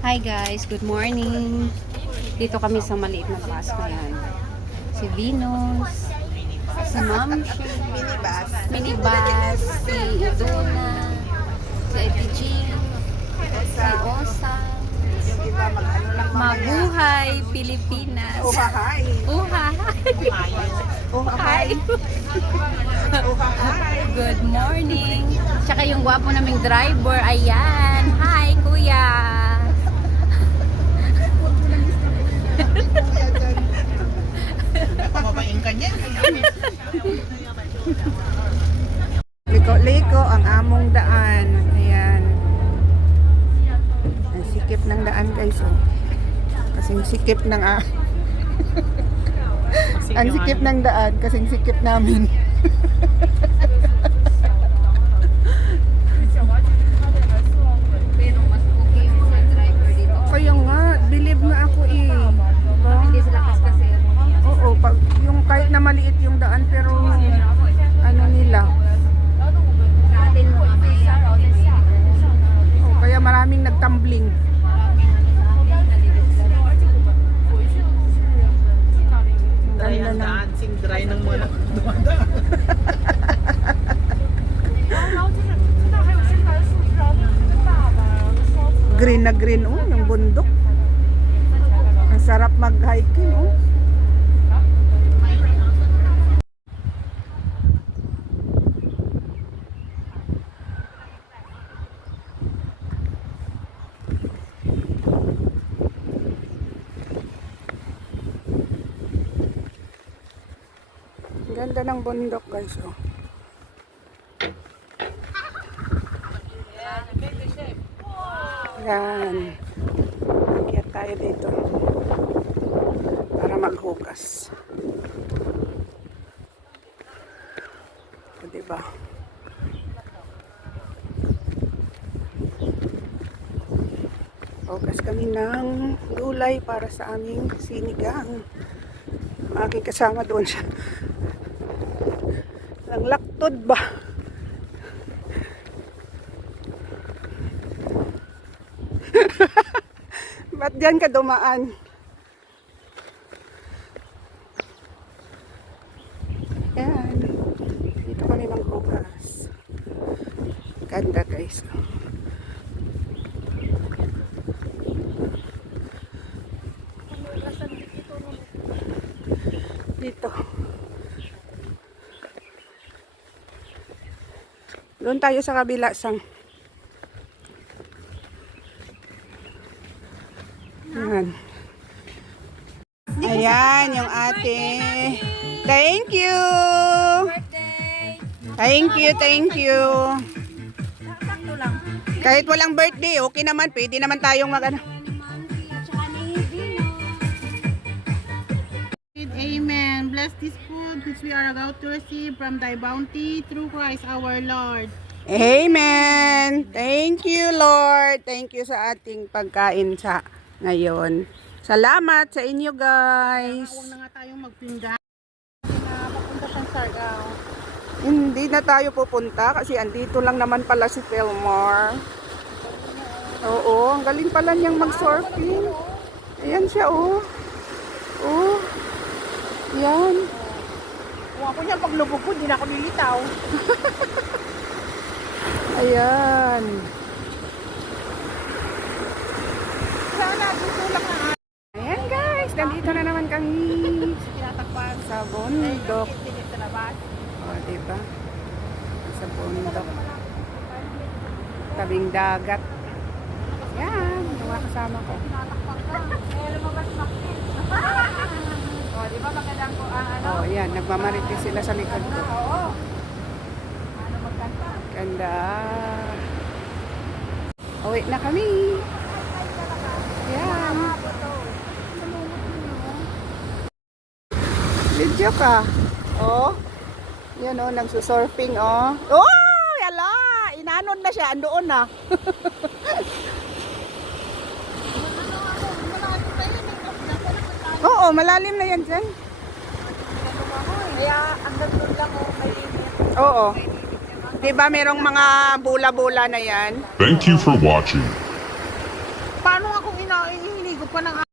Hi guys, good morning. Dito kami sa maliit na bus ngayon. Si Venus, si Ma'am Minibus. Minibus, si Iduna, si Ate Jean, si Osa, Mabuhay Pilipinas. Uhahay. Uhay! Uhahay. Uhahay. Good morning! Tsaka yung gwapo naming driver, ayan. Hi, kuya! Pamabain ka niyan. Liko-liko ang among daan. Ayan. Ang sikip ng daan guys. Oh. Kasing sikip ng ah. ang sikip ng daan kasing sikip namin. Pero mas okay yung mga driver dito. Kaya nga, believe nga ako eh. Diba? Hindi sila kasi Oo, pag yung kahit na maliit yung daan pero ano nila. natin mo Oh, kaya maraming nagtumbling. Ang ganda ng dancing dry ng mga dumadaan. green na green oh, yung bundok. Ang sarap mag-hiking oh. Ganda ng bundok guys oh. Yan. Kaya tayo dito. Para maghugas. O, diba? Hugas kami ng gulay para sa aming sinigang. Ang aking kasama doon siya. Langlaktod ba? Ba't diyan ka dumaan? Yan. Dito kami ng hugas. Ganda guys. Dito. Doon tayo sa kabila sang. Ayan. Ayan, yung ate. Thank you. Thank you, thank you. Kahit walang birthday, okay naman. Pwede naman tayong mag ano. Amen. Bless this food which we are about to receive from thy bounty through Christ our Lord. Amen. Thank you, Lord. Thank you sa ating pagkain sa ngayon. Salamat sa inyo, guys. Huwag na nga tayong magpinda. Papunta siyang Sargao. Hindi na tayo pupunta kasi andito lang naman pala si Pelmar. Oo, ang galing pala niyang mag-surfing. Ayan siya, oh. Oh. Yan. Kung ako niya paglubog ko, di na ako lilitaw. Ayan. Sana, tutulak na Ayan, guys. Nandito na naman kami tinatakpan. Sa bundok. Pilit sa labas. O, diba? Sa bundok. Tabing dagat. Yan, mga kasama ko. O, di ba magandang ko ang ano? Oh, yan, nagmamarites sila sa likod ko. Oo. Ano magkanta? Ganda. Uwi na kami. Yan. Video ka. Oh. Yan oh, nagsusurfing oh. Oh, yala. Inanon na siya, andoon na. Oo, malalim na yan dyan. Kaya hanggang doon lang oh, may. Oo. 'Di ba merong mga bula-bula na 'yan? Thank you for watching. Paano ako na, hinihinigo pa ng